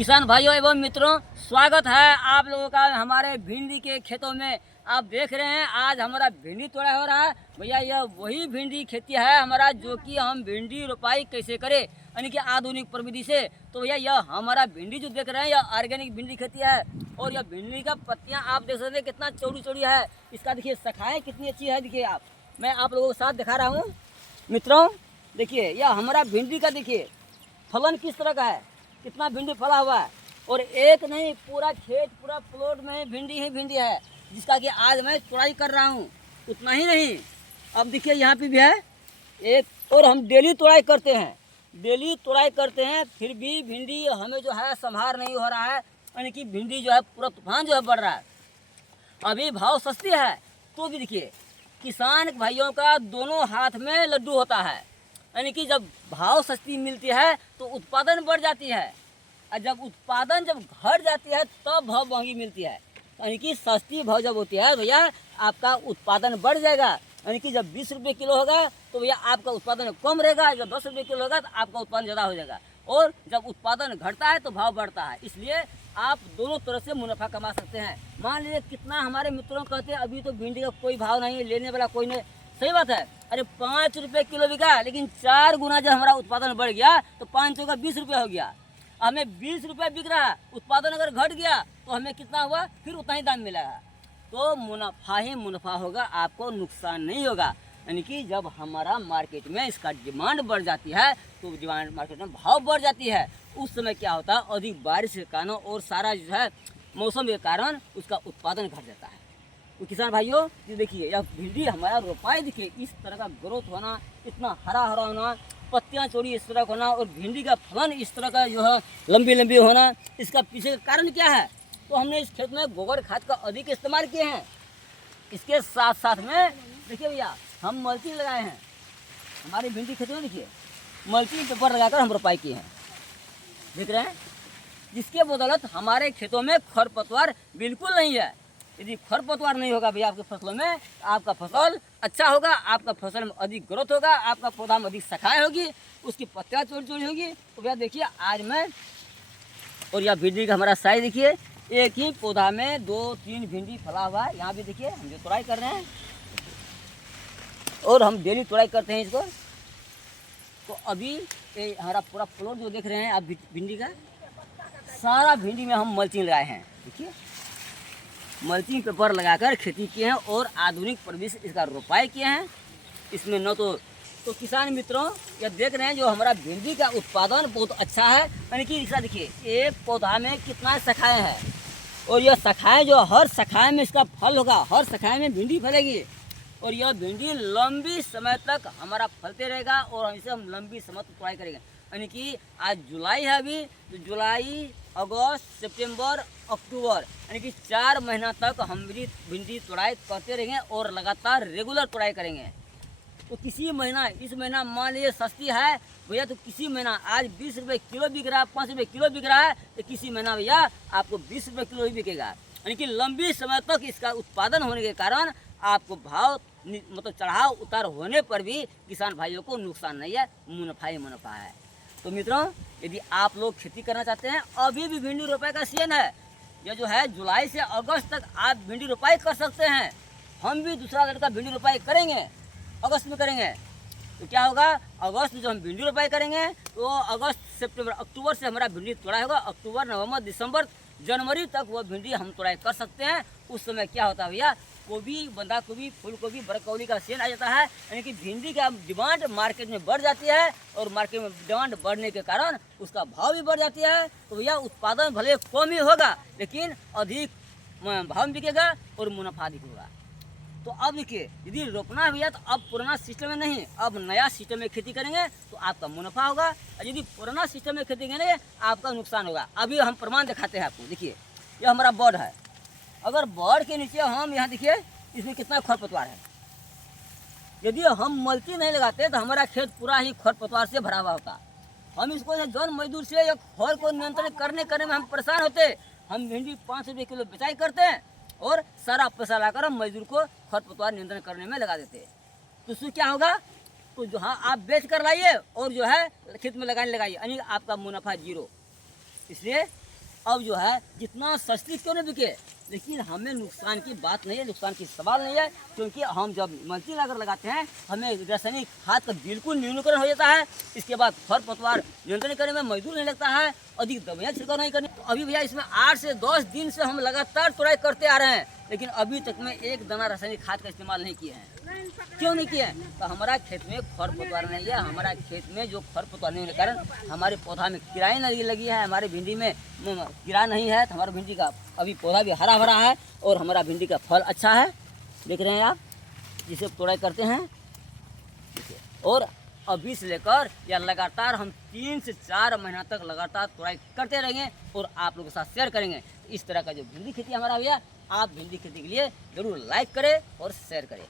किसान भाइयों एवं मित्रों, स्वागत है आप लोगों का हमारे भिंडी के खेतों में। आप देख रहे हैं आज हमारा भिंडी तोड़ा हो रहा है। भैया यह वही भिंडी खेती है हमारा, जो कि हम भिंडी रोपाई कैसे करें यानी कि आधुनिक प्रविधि से। तो भैया यह हमारा भिंडी जो देख रहे हैं यह ऑर्गेनिक भिंडी खेती है। और यह भिंडी का पत्तियाँ आप देख सकते हैं कितना चौड़ी चौड़ी है। इसका देखिए शाखाएँ कितनी अच्छी है। देखिए आप, मैं आप लोगों के साथ दिखा रहा हूँ मित्रों। देखिए यह हमारा भिंडी का देखिए फलन किस तरह का है, कितना भिंडी फला हुआ है। और एक नहीं, पूरा खेत पूरा प्लॉट में भिंडी ही भिंडी है, जिसका कि आज मैं तुड़ाई कर रहा हूँ। उतना ही नहीं, अब देखिए यहाँ पे भी है एक। और हम डेली तुड़ाई करते हैं, डेली तुड़ाई करते हैं, फिर भी भिंडी हमें जो है संभार नहीं हो रहा है। यानी कि भिंडी जो है पूरा तूफान जो है बढ़ रहा है। अभी भाव सस्ती है तो भी देखिए किसान भाइयों का दोनों हाथ में लड्डू होता है। यानी कि जब भाव सस्ती मिलती है तो उत्पादन बढ़ जाती है, और जब उत्पादन जब घट जाती है तब भाव महंगी मिलती है। यानी कि सस्ती भाव जब होती है भैया आपका उत्पादन बढ़ जाएगा। यानी कि जब 20 रुपये किलो होगा तो भैया आपका उत्पादन कम रहेगा, जब 10 रुपये किलो होगा तो आपका उत्पादन ज़्यादा हो जाएगा। और जब उत्पादन घटता है तो भाव बढ़ता है। इसलिए आप दोनों तरह से मुनाफा कमा सकते हैं। मान लीजिए कितना हमारे मित्रों कहते हैं अभी तो भिंडी का कोई भाव नहीं है, लेने वाला कोई नहीं। सही बात है, अरे 5 रुपये किलो बिका, लेकिन 4 गुना जब हमारा उत्पादन बढ़ गया तो 500 का 20 रुपये हो गया। हमें 20 रुपये बिक रहा है, उत्पादन अगर घट गया तो हमें कितना हुआ, फिर उतना ही दाम मिलेगा। तो मुनाफा ही मुनाफा होगा, आपको नुकसान नहीं होगा। यानी कि जब हमारा मार्केट में इसका डिमांड बढ़ जाती है तो डिमांड मार्केट में भाव बढ़ जाती है। उस समय क्या होता है, अधिक बारिश के कारण और सारा जो है मौसम के कारण उसका उत्पादन घट जाता है। तो किसान भाइयों ये देखिए यह भिंडी हमारा रोपाई देखिए, इस तरह का ग्रोथ होना, इतना हरा हरा होना, पत्तियां चौड़ी इस तरह का होना, और भिंडी का फलन इस तरह का जो है लंबी लंबी होना, इसका पीछे का कारण क्या है। तो हमने इस खेत में गोबर खाद का अधिक इस्तेमाल किए हैं। इसके साथ साथ में देखिए भैया हम मल्चिंग लगाए हैं। हमारी भिंडी खेती में देखिए मल्चिंग पेपर लगाकर हम रोपाई किए हैं, देख रहे हैं, जिसके बदौलत हमारे खेतों में खरपतवार बिल्कुल नहीं है। यदि खरपतवार नहीं होगा भैया आपके फसलों में, आपका फसल अच्छा होगा, आपका फसल में अधिक ग्रोथ होगा, आपका पौधा में अधिक शाखाएं होगी, उसकी पत्तियां चौड़ी चौड़ी होगी। तो भैया देखिए आज मैं, और यह भिंडी का हमारा साइज देखिए, एक ही पौधा में 2-3 भिंडी फला हुआ है। यहाँ भी देखिए हम जो तुड़ाई कर रहे हैं, और हम डेली तुड़ाई करते हैं इसको। तो अभी हमारा पूरा प्लॉट जो देख रहे हैं आप भिंडी का, सारा भिंडी में हम मल्चिंग लगाए हैं। देखिए मल्चिंग पेपर लगाकर खेती किए हैं और आधुनिक प्रविधि से इसका रोपाई किए हैं। इसमें न तो किसान मित्रों यह देख रहे हैं जो हमारा भिंडी का उत्पादन बहुत अच्छा है। यानी कि इसका देखिए एक पौधा में कितना शाखाएँ हैं, और यह शाखाएँ जो हर शाखाएँ में इसका फल होगा, हर शाखाएँ में भिंडी फलेगी, और यह भिंडी लंबी समय तक हमारा फलते रहेगा, और इसे हम लंबी समय तक तुड़ाई करेंगे। यानी कि आज जुलाई है अभी, तो जुलाई, अगस्त, सितंबर, अक्टूबर, यानी कि 4 महीना तक हम भिंडी तुड़ाई करते रहेंगे और लगातार रेगुलर तुड़ाई करेंगे। तो किसी महीना, इस महीना मान लीजिए सस्ती है भैया, तो किसी महीना आज 20 रुपये किलो बिक रहा है, 5 रुपये किलो बिक रहा है, तो किसी महीना भैया आपको 20 रुपये किलो ही बिकेगा। यानी कि लंबी समय तक इसका उत्पादन होने के कारण आपको भाव मतलब चढ़ाव उतार होने पर भी किसान भाइयों को नुकसान नहीं है, मुनाफा ही मुनाफा है। तो मित्रों यदि आप लोग खेती करना चाहते हैं, अभी भी भिंडी रोपाई का सीजन है। यह जो है जुलाई से अगस्त तक आप भिंडी रोपाई कर सकते हैं। हम भी दूसरा लड़का भिंडी रोपाई करेंगे, अगस्त में करेंगे। तो क्या होगा, अगस्त में जब हम भिंडी रोपाई करेंगे तो अगस्त, सितंबर, अक्टूबर से हमारा भिंडी तुड़ाई होगा। अक्टूबर, नवंबर, दिसंबर, जनवरी तक वह भिंडी हम तुड़ाई कर सकते हैं। उस समय क्या होता है भैया, गोभी, बंधा गोभी, फूल गोभी, ब्रोकली का सीजन आ जाता है। यानी कि भिंडी का डिमांड मार्केट में बढ़ जाती है, और मार्केट में डिमांड बढ़ने के कारण उसका भाव भी बढ़ जाती है। तो भैया उत्पादन भले कम ही होगा, लेकिन अधिक भाव में बिकेगा और मुनाफा अधिक होगा। तो अब देखिए यदि रोपना है भैया तो अब पुराना सिस्टम में नहीं, अब नया सिस्टम में खेती करेंगे तो आपका मुनाफा होगा, और यदि पुराना सिस्टम में खेती करेंगे आपका नुकसान होगा। अभी हम प्रमाण दिखाते हैं आपको। देखिए यह हमारा बॉर्ड है, अगर बॉर्ड के नीचे हम यहाँ देखिए इसमें कितना खरपतवार है। यदि हम मल्चिंग नहीं लगाते तो हमारा खेत पूरा ही खरपतवार से भरा हुआ होता। हम इसको जौन मजदूर से या खर को नियंत्रण करने में हम परेशान होते। हम भिंडी 5 रुपये किलो बेचाई करते हैं, और सारा पैसा लाकर हम मजदूर को खरपतवार नियंत्रण करने में लगा देते। तो उससे क्या होगा, तो जो हाँ आप बेच कर लाइए और जो है खेत में लगाने लगाइए, यानी आपका मुनाफा जीरो। इसलिए अब जो है जितना सस्ती क्यों नहीं बिके, लेकिन हमें नुकसान की बात नहीं है, नुकसान की सवाल नहीं है, क्योंकि हम जब मल्टी अगर लगाते हैं हमें रासायनिक खाद का बिल्कुल न्यूनीकरण हो जाता है। इसके बाद खरपतवार नियंत्रण करने में मजदूर नहीं लगता है, अधिक दवाइयाँ छिड़काव नहीं करनी। अभी भैया इसमें 8 से 10 दिन से हम लगातार तोड़ाई करते आ रहे हैं, लेकिन अभी तक में एक दाना रासायनिक खाद का इस्तेमाल नहीं किए हैं। क्यों नहीं किए हैं? तो हमारा खेत में खरपतवार नहीं है, हमारा खेत में जो खरपतवार नहीं होने के कारण हमारे पौधा में किराए नहीं लगी है, हमारे भिंडी में कीड़ा नहीं है, तो हमारा भिंडी का अभी पौधा भी हरा भरा है और हमारा भिंडी का फल अच्छा है। देख रहे हैं आप, जिसे तोड़ाई करते हैं। और अभी से लेकर या लगातार हम 3 से 4 महीना तक लगातार तोड़ाई करते रहेंगे और आप लोगों के साथ शेयर करेंगे। इस तरह का जो भिंडी खेती हमारा भैया, आप भिंडी खेती के लिए जरूर लाइक करें और शेयर करें।